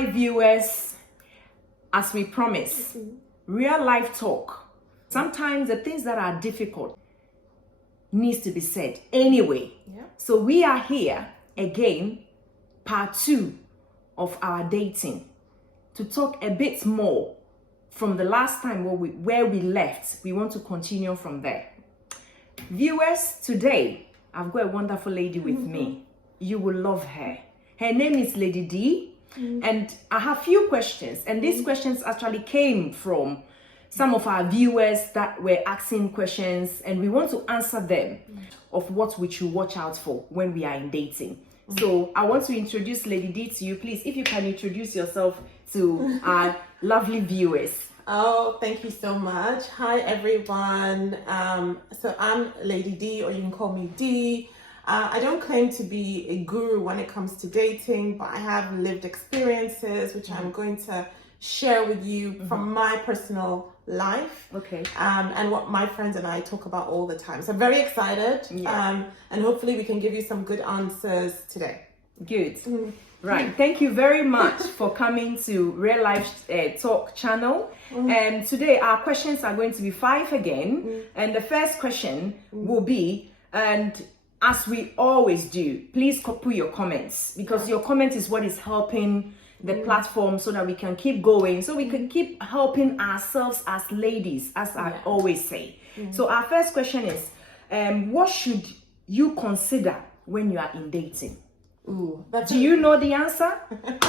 Hi viewers, as we promise, real life talk. Sometimes the things that are difficult needs to be said anyway. Yeah. So we are here again, part 2 of our dating, to talk a bit more from the last time where we left. We want to continue from there. Viewers, today I've got a wonderful lady with me. You will love her. Her name is Lady D, and I have few questions, and these questions actually came from some of our viewers that were asking questions, and we want to answer them of what we should watch out for when we are in dating. So I want to introduce Lady D to you. Please, if you can introduce yourself to our lovely viewers. Oh, thank you so much. Hi, everyone. So I'm Lady D, or you can call me D. I don't claim to be a guru when it comes to dating, but I have lived experiences which I'm going to share with you from my personal life. Okay. And what my friends and I talk about all the time. So I'm very excited. Yeah. And hopefully we can give you some good answers today. Good. Right. Thank you very much for coming to Real Life Talk channel. And today our questions are going to be 5 again. And the first question will be, and as we always do, please put your comments, because your comment is what is helping the platform so that we can keep going, so we can keep helping ourselves as ladies, as I always say. So our first question is, what should you consider when you are in dating? Ooh, Do you know the answer?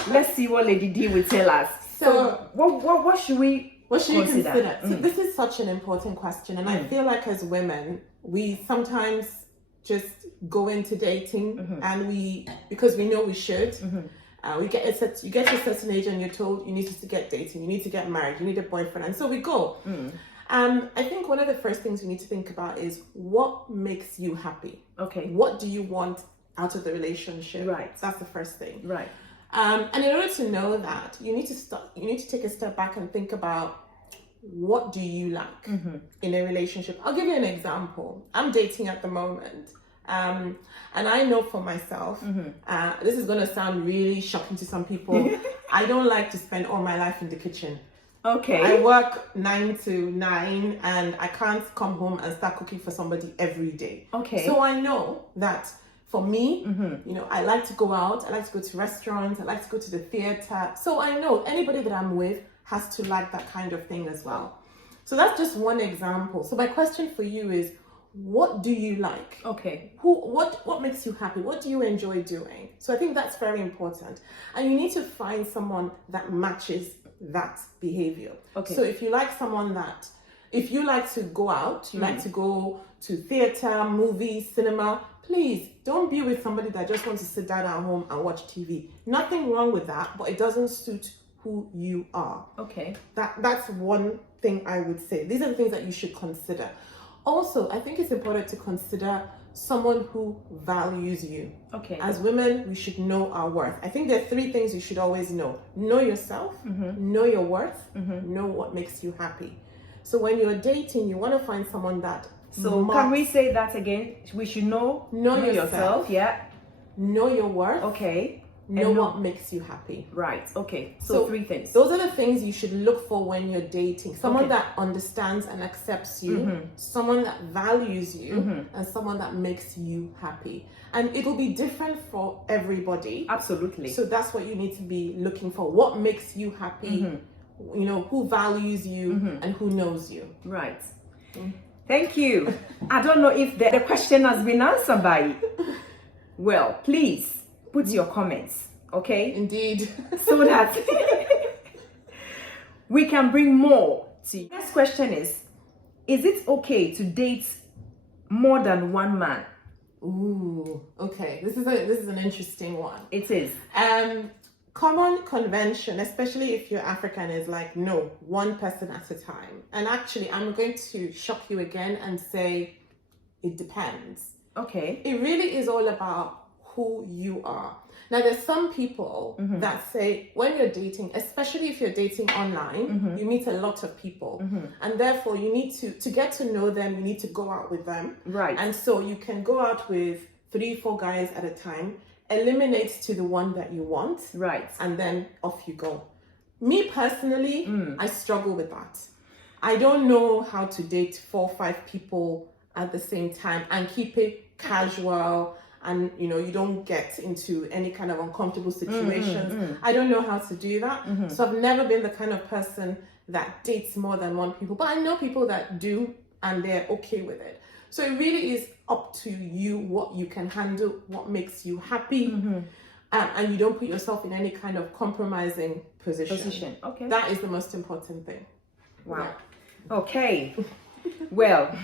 Let's see what Lady D will tell us. So what should we What should you consider? So Mm. this is such an important question, and I feel like as women, we sometimes just go into dating and because we know we should. You get to a certain age and you're told you need to get dating, you need to get married, you need a boyfriend, and so we go. I think one of the first things we need to think about is what makes you happy. Okay. What do you want out of the relationship? Right. That's the first thing. Right. And in order to know that, you need to take a step back and think about, what do you like in a relationship? I'll give you an example. I'm dating at the moment. And I know for myself, this is going to sound really shocking to some people. I don't like to spend all my life in the kitchen. Okay. I work 9 to 9 and I can't come home and start cooking for somebody every day. Okay. So I know that for me, I like to go out, I like to go to restaurants, I like to go to the theater. So I know anybody that I'm with has to like that kind of thing as well. So that's just one example. So my question for you is, what do you like? Okay. What makes you happy? What do you enjoy doing? So I think that's very important. And you need to find someone that matches that behavior. Okay. So if you like if you like to go out, you like to go to theater, movies, cinema, please don't be with somebody that just wants to sit down at home and watch TV. Nothing wrong with that, but it doesn't suit who you are. Okay. That's one thing I would say. These are the things that you should consider. Also, I think it's important to consider someone who values you. Okay. As women, we should know our worth. I think there are 3 things you should always know. Know yourself, know your worth, know what makes you happy. So when you're dating, you want to find someone that... So can we say that again? We should know yourself. Yeah. Know your worth. Okay. Know what makes you happy. Right. Okay. So 3 things. Those are the things you should look for when you're dating. Someone that understands and accepts you, someone that values you, and someone that makes you happy. And it will be different for everybody. Absolutely. So that's what you need to be looking for. What makes you happy? Who values you and who knows you. Right. Thank you. I don't know if the question has been answered by. Well, please put your comments, okay? Indeed. So that we can bring more to you. Next question is it okay to date more than one man? Ooh, okay. This is an interesting one. It is. Common convention, especially if you're African, is like, no, one person at a time. And actually, I'm going to shock you again and say it depends. Okay. It really is all about who you are. Now, there's some people that say when you're dating, especially if you're dating online, you meet a lot of people. And therefore, you need to get to know them, you need to go out with them. Right. And so you can go out with 3-4 guys at a time. eliminate to the one that you want, Right. and then off you go. Me personally, I struggle with that. I don't know how to date 4 or 5 people at the same time and keep it casual, and you don't get into any kind of uncomfortable situations. I don't know how to do that. So I've never been the kind of person that dates more than 1 people, but I know people that do, and they're okay with it. So it really is up to you what you can handle, what makes you happy, and you don't put yourself in any kind of compromising position. Okay. That is the most important thing. Wow. Okay. Well,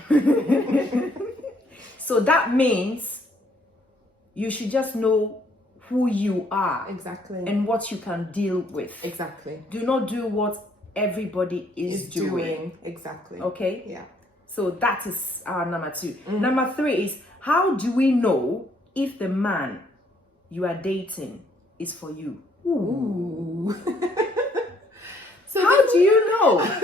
so that means you should just know who you are Exactly. and what you can deal with. Exactly. Do not do what everybody is doing. Exactly. Okay? Yeah. So that is our number 2. Number 3 is, how do we know if the man you are dating is for you? Ooh. So How do you know?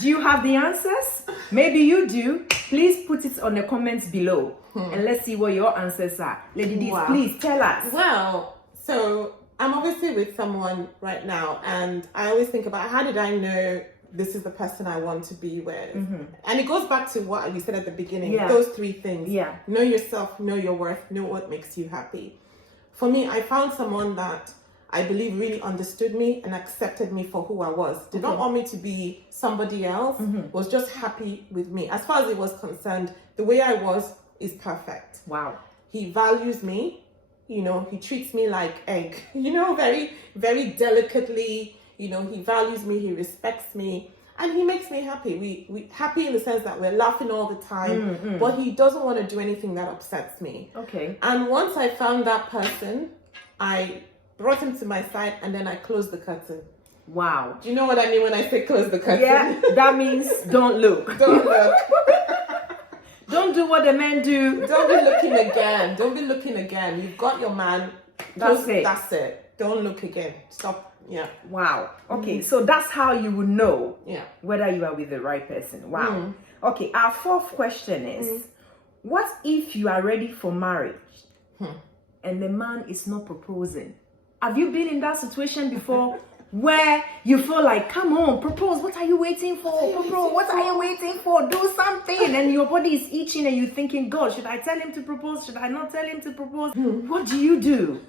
Do you have the answers? Maybe you do. Please put it on the comments below and let's see what your answers are. Lady Dees, Wow. please tell us. Well, so I'm obviously with someone right now, and I always think about, how did I know this is the person I want to be with? And it goes back to what we said at the beginning. Yeah. Those 3 things. Yeah. Know yourself, know your worth, know what makes you happy. For me, I found someone that I believe really understood me and accepted me for who I was. Did not want me to be somebody else, was just happy with me. As far as it was concerned, the way I was is perfect. Wow. He values me, he treats me like egg, very, very delicately. He values me, he respects me, and he makes me happy. We happy in the sense that we're laughing all the time, but he doesn't want to do anything that upsets me. Okay. And once I found that person, I brought him to my side, and then I closed the curtain. Wow. Do you know what I mean when I say close the curtain? Yeah, that means don't look. Don't look. Don't do what the men do. Don't be looking again. Don't be looking again. You've got your man. That's it. That's it. Don't look again. Stop. Yeah. Wow. Okay, so that's how you will know Yeah. whether you are with the right person. Wow. Okay, our 4th question is, what if you are ready for marriage and the man is not proposing? Have you been in that situation before where you feel like, come on, propose, what are you waiting for? Propose, what are you waiting for? Do something. And your body is itching and you're thinking, God, should I tell him to propose? Should I not tell him to propose? What do you do?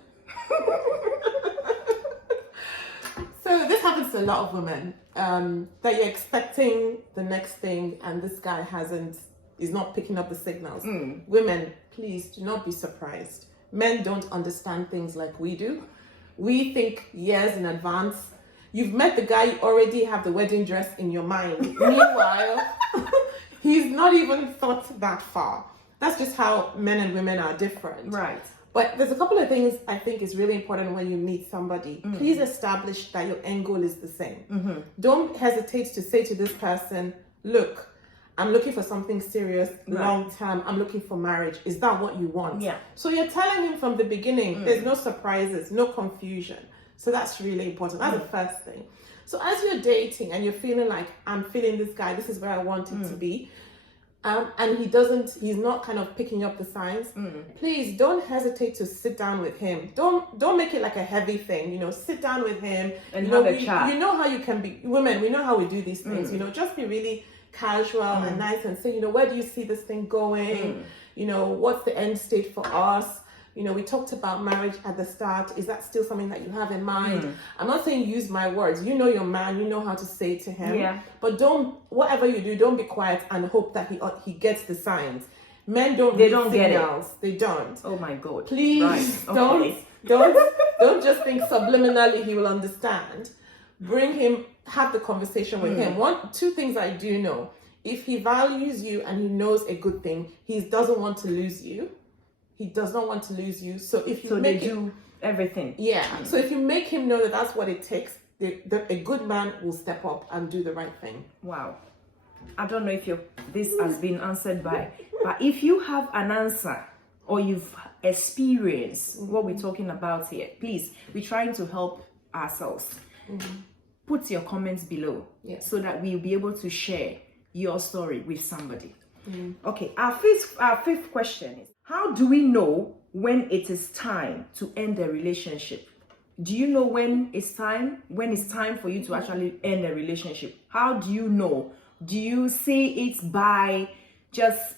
So this happens to a lot of women, that you're expecting the next thing and this guy is not picking up the signals. Women, please do not be surprised. Men don't understand things like we do. We think years in advance. You've met the guy, you already have the wedding dress in your mind. Meanwhile, he's not even thought that far. That's just how men and women are different. Right. But there's a couple of things I think is really important when you meet somebody. Please establish that your end goal is the same. Don't hesitate to say to this person, look, I'm looking for something serious, long term. I'm looking for marriage. Is that what you want? Yeah. So you're telling him from the beginning, there's no surprises, no confusion. So that's really important. That's the first thing. So as you're dating and you're feeling like, I'm feeling this guy, this is where I want him to be, and he's not kind of picking up the signs, please don't hesitate to sit down with him. Don't make it like a heavy thing, sit down with him. And have a chat. You know how you can be, women, we know how we do these things, just be really casual and nice and say, where do you see this thing going? What's the end state for us? We talked about marriage at the start. Is that still something that you have in mind? I'm not saying use my words. You know your man, you know how to say it to him. Yeah. But whatever you do, don't be quiet and hope that he gets the signs. Men don't They read don't get it. signals. They don't. Oh my God. Please Right. Okay. don't just think subliminally he will understand. Bring him, have the conversation with him. 2 things I do know. If he values you and he knows a good thing, he doesn't want to lose you. He does not want to lose you. So if you make they do everything. Yeah. So if you make him know that that's what it takes, a good man will step up and do the right thing. Wow. I don't know if this has been answered but if you have an answer or you've experienced what we're talking about here, please, we're trying to help ourselves. Put your comments below so that we'll be able to share your story with somebody. Okay, our fifth question is, how do we know when it is time to end the relationship? Do you know when it's time? When it's time for you to actually end a relationship? How do you know? Do you see it by just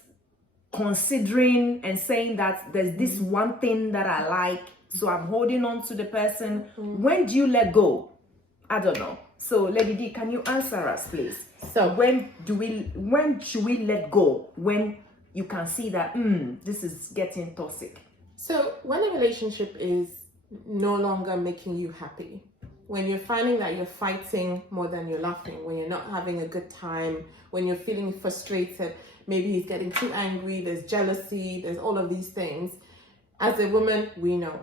considering and saying that there's this one thing that I like, so I'm holding on to the person? When do you let go? I don't know. So Lady D, can you answer us, please? So when should we let go? When you can see that this is getting toxic? So when a relationship is no longer making you happy, when you're finding that you're fighting more than you're laughing, when you're not having a good time, when you're feeling frustrated, maybe he's getting too angry, there's jealousy, there's all of these things. As a woman, we know.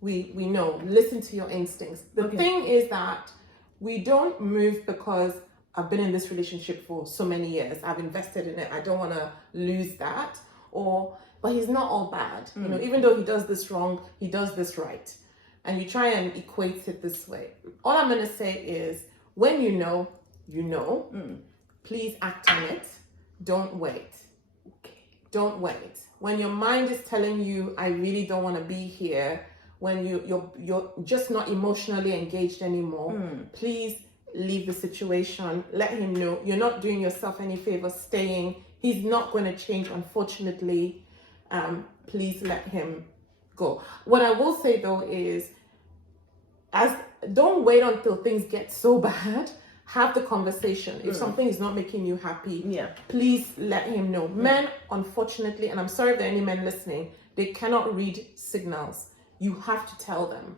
We know. Listen to your instincts. The thing is that we don't move because I've been in this relationship for so many years, I've invested in it, I don't want to lose that. But he's not all bad. You know, even though he does this wrong, he does this right. And you try and equate it this way. All I'm going to say is, when you know, please act on it. Don't wait. Don't wait. When your mind is telling you, I really don't want to be here, when you're just not emotionally engaged anymore, please leave the situation. Let him know you're not doing yourself any favor staying. He's not going to change, unfortunately. Please let him go. What I will say though is, don't wait until things get so bad. Have the conversation. If something is not making you happy, please let him know. Men, unfortunately, and I'm sorry if there are any men listening, they cannot read signals. You have to tell them.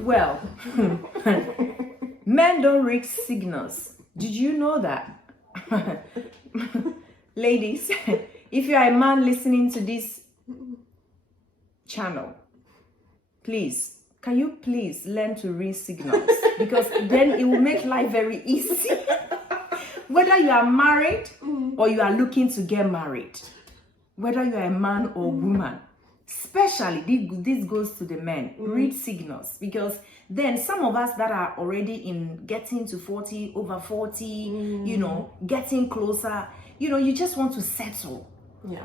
Well, men don't read signals. Did you know that? Ladies, if you are a man listening to this channel, please, can you please learn to read signals? Because then it will make life very easy. Whether you are married or you are looking to get married, whether you are a man or woman, especially this goes to the men, read signals. Because then some of us that are already in getting to 40, over 40, you know, getting closer, you know, you just want to settle.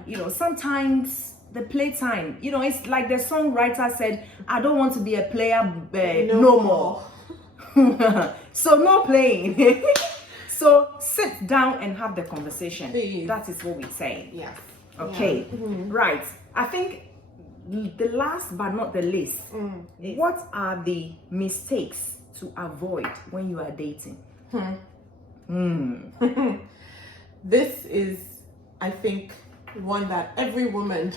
You know, sometimes the playtime, you know, it's like the songwriter said, I don't want to be a player no more. So no playing. So sit down and have the conversation. Please. That is what we're saying. Yes. Okay. Right. I think the last but not the least, what are the mistakes to avoid when you are dating? This is, I think, one that every woman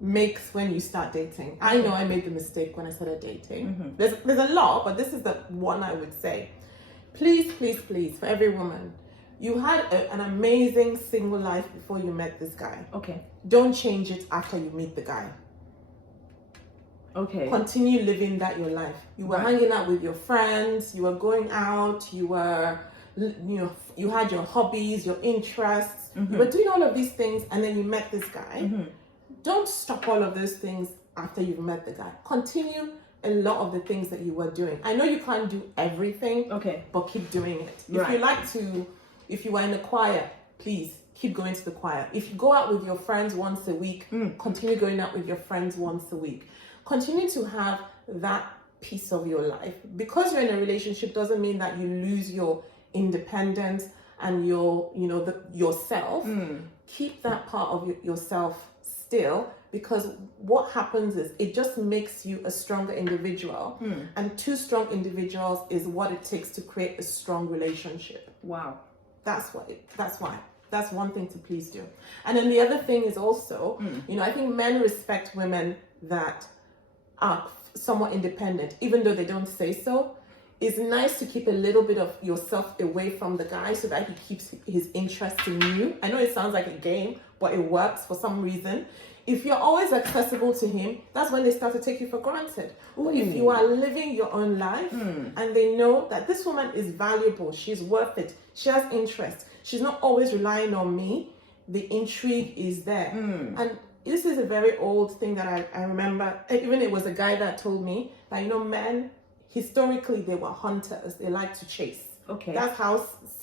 makes when you start dating. I know I made the mistake when I started dating. There's a lot, but this is the one I would say. Please, please, please, for every woman, you had an amazing single life before you met this guy. Okay. Don't change it after you meet the guy. Okay. Continue living that your life. You were hanging out with your friends, you were going out, you were, you know, you had your hobbies, your interests, you were doing all of these things, and then you met this guy. Don't stop all of those things after you've met the guy. Continue a lot of the things that you were doing. I know you can't do everything, but keep doing it. If you were in a choir, please keep going to the choir. If you go out with your friends once a week, continue going out with your friends once a week. Continue to have that piece of your life. Because you're in a relationship doesn't mean that you lose your independence and your, you know, yourself. Keep that part of yourself still, because what happens is it just makes you a stronger individual, and two strong individuals is what it takes to create a strong relationship. Wow. That's one thing to please do. And then the other thing is also, you know, I think men respect women that are somewhat independent, even though they don't say so. It's nice to keep a little bit of yourself away from the guy so that he keeps his interest in you. I know it sounds like a game, but it works for some reason. If you're always accessible to him, that's when they start to take you for granted. But if you are living your own life and they know that this woman is valuable, she's worth it, she has interest, she's not always relying on me, the intrigue is there. And this is a very old thing that I remember. Even it was a guy that told me that, you know, men, historically, they were hunters. They like to chase. Okay. That's how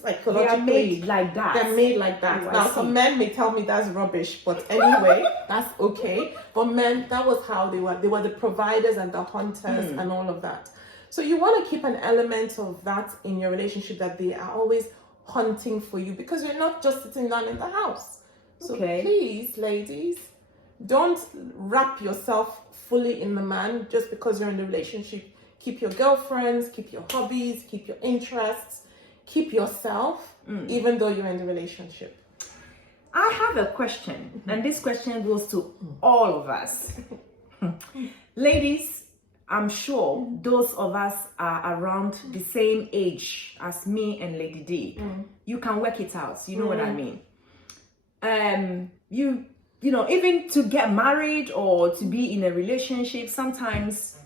They psychologically are made like that. they're made like that. Oh, I Now, see. some men may tell me that's rubbish, but anyway, that's okay. But men, that was how they were. They were the providers and the hunters and all of that. So you want to keep an element of that in your relationship, that they are always hunting for you, because you're not just sitting down in the house. So Okay. please, ladies, don't wrap yourself fully in the man just because you're in the relationship. Keep your girlfriends, keep your hobbies, keep your interests, keep yourself, even though you're in the relationship. I have a question, and this question goes to all of us. Ladies, I'm sure those of us are around the same age as me and Lady D. You can work it out. You know what I mean? You know, even to get married or to be in a relationship, sometimes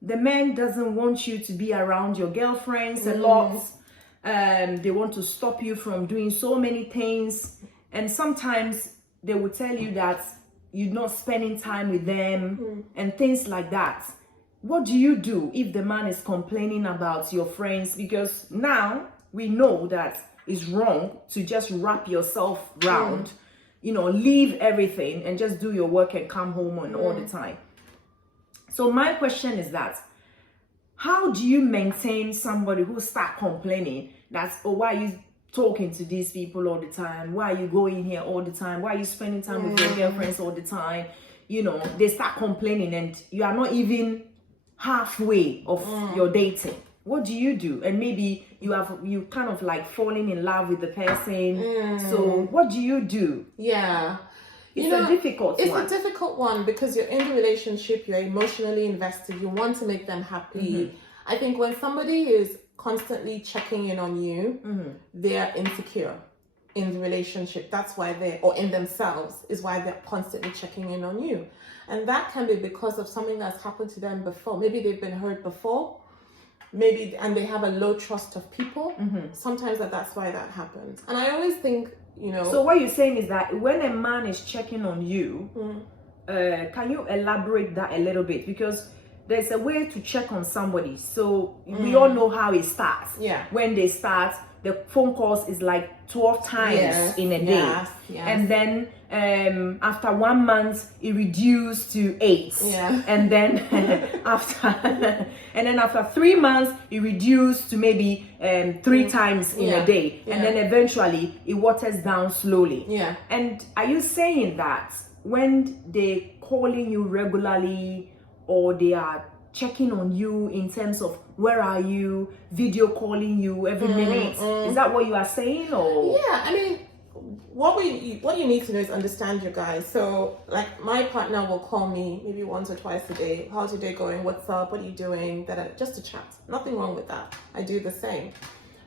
the man doesn't want you to be around your girlfriends a lot. They want to stop you from doing so many things, and sometimes they will tell you that you're not spending time with them and things like that. What do you do if the man is complaining about your friends? Because now we know that it's wrong to just wrap yourself round, you know, leave everything and just do your work and come home on all the time. So my question is that, how do you maintain somebody who start complaining that, oh, why are you talking to these people all the time? Why are you going here all the time? Why are you spending time with your girlfriends all the time? You know, they start complaining and you are not even halfway of your dating. What do you do? And maybe you kind of like falling in love with the person. So what do you do? Yeah. It's a difficult one. It's a difficult one because you're in the relationship, you're emotionally invested, you want to make them happy. I think when somebody is constantly checking in on you, they are insecure in the relationship. That's why or in themselves, is why they're constantly checking in on you. And that can be because of something that's happened to them before. Maybe they've been hurt before, and they have a low trust of people. Sometimes that's why that happens. And I always think, you know. So what you're saying is that when a man is checking on you, can you elaborate that a little bit? Because there's a way to check on somebody. So we all know how it starts. Yeah. When they start, the phone calls is like 12 times in a day. And then after 1 month, it reduced to 8. And then after 3 months, it reduced to maybe 3 times in a day. And then eventually, it waters down slowly. And are you saying that when they calling you regularly, or they are checking on you in terms of where are you, video calling you every minute, is that what you are saying? Or yeah, I mean, what you need to know is understand your guys. So like my partner will call me maybe once or twice a day. How's your day going? What's up? What are you doing? Just to chat. Nothing wrong with that. I do the same.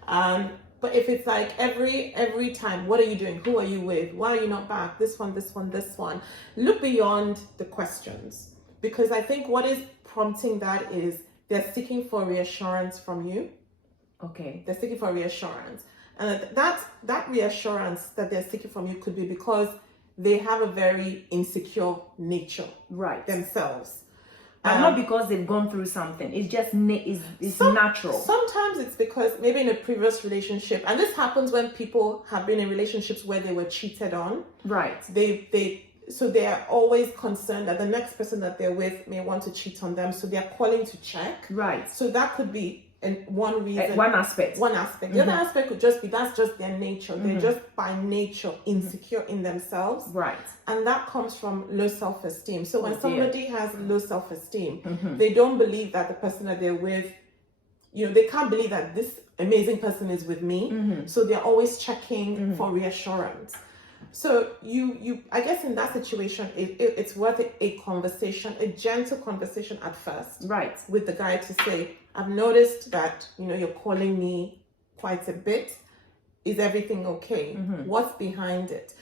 But if it's like every time, what are you doing? Who are you with? Why are you not back? This one. Look beyond the questions. Because I think what is prompting that is they're seeking for reassurance from you. Okay. They're seeking for reassurance. And that reassurance that they're seeking from you could be because they have a very insecure nature themselves. But not because they've gone through something. It's just it's natural. Sometimes it's because maybe in a previous relationship, and this happens when people have been in relationships where they were cheated on. Right. So they are always concerned that the next person that they're with may want to cheat on them. So they're calling to check. Right. So that could be one reason. One aspect. The other aspect could just be that's just their nature. They're just by nature insecure in themselves. Right. And that comes from low self-esteem. So when somebody has low self-esteem, they don't believe that the person that they're with, you know, they can't believe that this amazing person is with me. So they're always checking for reassurance. So I guess in that situation, it's worth a conversation, a gentle conversation at first, right, with the guy to say, I've noticed that, you know, you're calling me quite a bit. Is everything okay? What's behind it?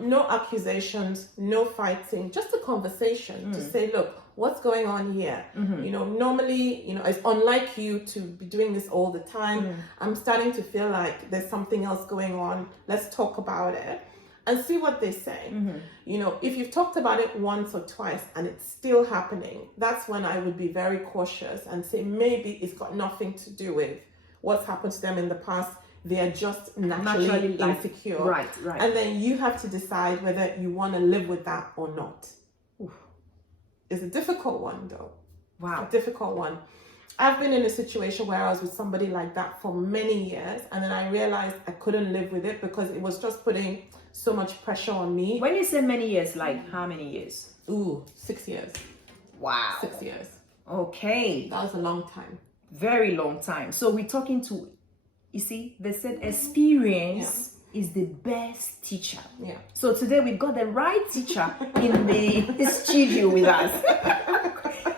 No accusations, no fighting, just a conversation to say, look, what's going on here? You know, normally, you know, it's unlike you to be doing this all the time. I'm starting to feel like there's something else going on. Let's talk about it. And see what they say. You know, if you've talked about it once or twice and it's still happening, that's when I would be very cautious and say maybe it's got nothing to do with what's happened to them in the past. They are just naturally insecure. Right. And then you have to decide whether you want to live with that or not. Oof. It's a difficult one, though. Wow. A difficult one. I've been in a situation where I was with somebody like that for many years, and then I realized I couldn't live with it because it was just putting so much pressure on me. When you say many years, like how many years? 6 years. Wow. 6 years. Okay. That was a long time. Very long time. So we're talking to, you see, they said experience is the best teacher. Yeah. So today we've got the right teacher in the studio with us.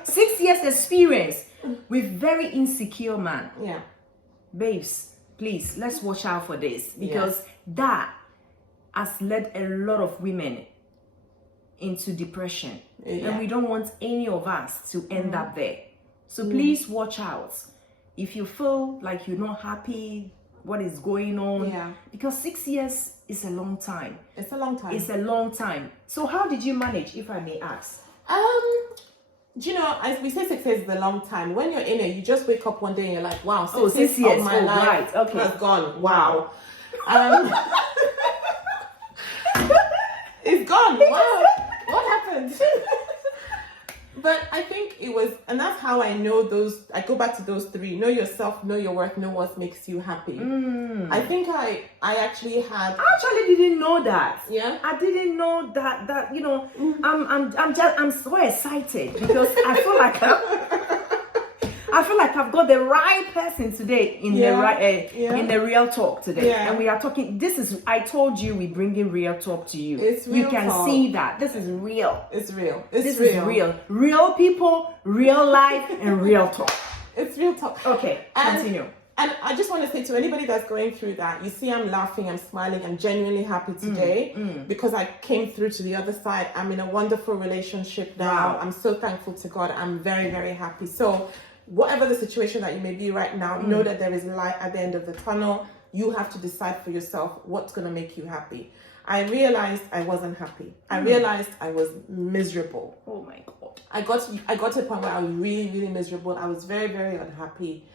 6 years experience with very insecure man. Yeah. Babes, please, let's watch out for this, because that has led a lot of women into depression. And we don't want any of us to end up there. So please watch out. If you feel like you're not happy, what is going on, because 6 years is a long time. It's a long time. It's a long time. So how did you manage, if I may ask? Do you know, as we say, 6 years is a long time. When you're in it, you just wake up one day and you're like, wow, 6 years of my life has gone. Wow. It's gone. Wow. What happened? But I think it was, and that's how I know those, I go back to those three: know yourself, know your worth, know what makes you happy. I think I actually had. I actually didn't know that. Yeah. I didn't know that you know, I'm so excited because I feel like I've got the right person today in the right in the real talk today, and we are talking. This is, I told you, we bringing real talk to you. It's real. You can talk. see that this is real. It's real. This is real. Real people, real life, and real talk. It's real talk. Okay, continue. And I just want to say to anybody that's going through that, you see, I'm laughing, I'm smiling, I'm genuinely happy today because I came through to the other side. I'm in a wonderful relationship now. Wow. I'm so thankful to God. I'm very, very happy. So whatever the situation that you may be right now, know that there is light at the end of the tunnel. You have to decide for yourself what's going to make you happy. I realized I wasn't happy. I realized I was miserable. Oh my God. I got to a point where I was really, really miserable. I was very, very unhappy.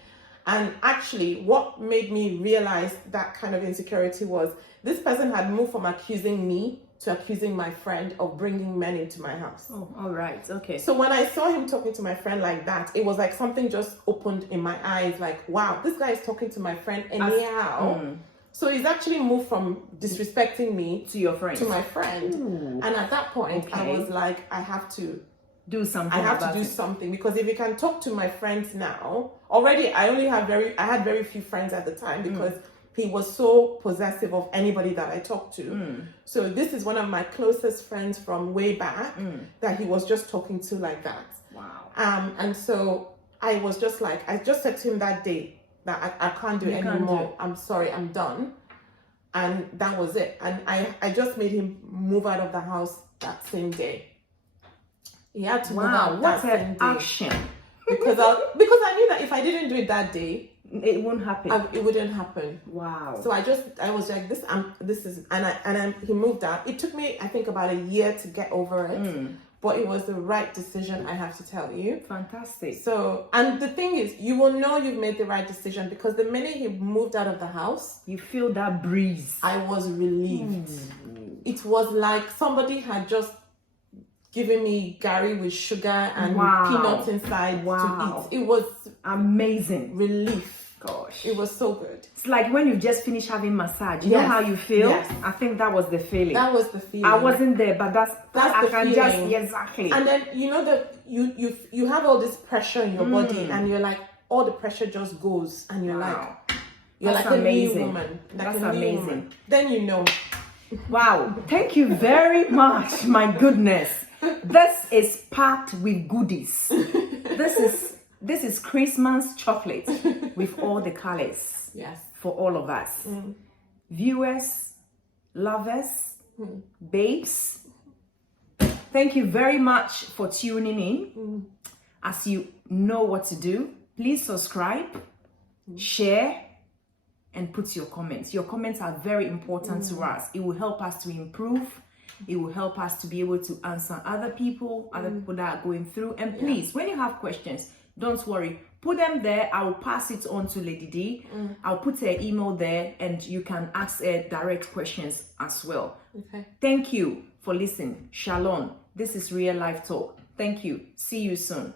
And actually, what made me realize that kind of insecurity was this person had moved from accusing me to accusing my friend of bringing men into my house. Oh, all right. Okay. So when I saw him talking to my friend like that, it was like something just opened in my eyes, like, wow, this guy is talking to my friend anyhow. So he's actually moved from disrespecting me to your friend, to my friend. Ooh. And at that point, I was like, I have to do something. I have to do something, because if you can talk to my friends now, already I had very few friends at the time because he was so possessive of anybody that I talked to. So this is one of my closest friends from way back that he was just talking to like that. Wow. And so I was just like, I just said to him that day that I can't do it anymore. I'm sorry, I'm done. And that was it. And I just made him move out of the house that same day. He had to move out that same day. Action. Because I knew that if I didn't do it that day, it wouldn't happen. It wouldn't happen. Wow. So I was like, he moved out. It took me, I think, about a year to get over it, but it was the right decision, I have to tell you. Fantastic. So, and the thing is, you will know you've made the right decision because the minute he moved out of the house, you feel that breeze. I was relieved. It was like somebody had just given me Gary with sugar and peanuts inside to eat. It was amazing. Relief. Gosh. It was so good. It's like when you just finish having massage. You know how you feel? Yes. I think that was the feeling. That was the feeling. I wasn't there, but that's the feeling. Exactly. And then you know that you have all this pressure in your body, and you're like, all the pressure just goes, and you're like amazing. A new woman. That's amazing. Woman. Then you know. Wow. Thank you very much. My goodness. This is packed with goodies. This is Christmas chocolate with all the colors. Yes. For all of us. Viewers, lovers, babes. Thank you very much for tuning in. As you know what to do, please subscribe, share, and put your comments. Your comments are very important to us. It will help us to improve. It will help us to be able to answer other people that are going through. And please, when you have questions, don't worry. Put them there. I'll pass it on to Lady D. I'll put her email there and you can ask her direct questions as well. Okay. Thank you for listening. Shalom. This is Real Life Talk. Thank you. See you soon.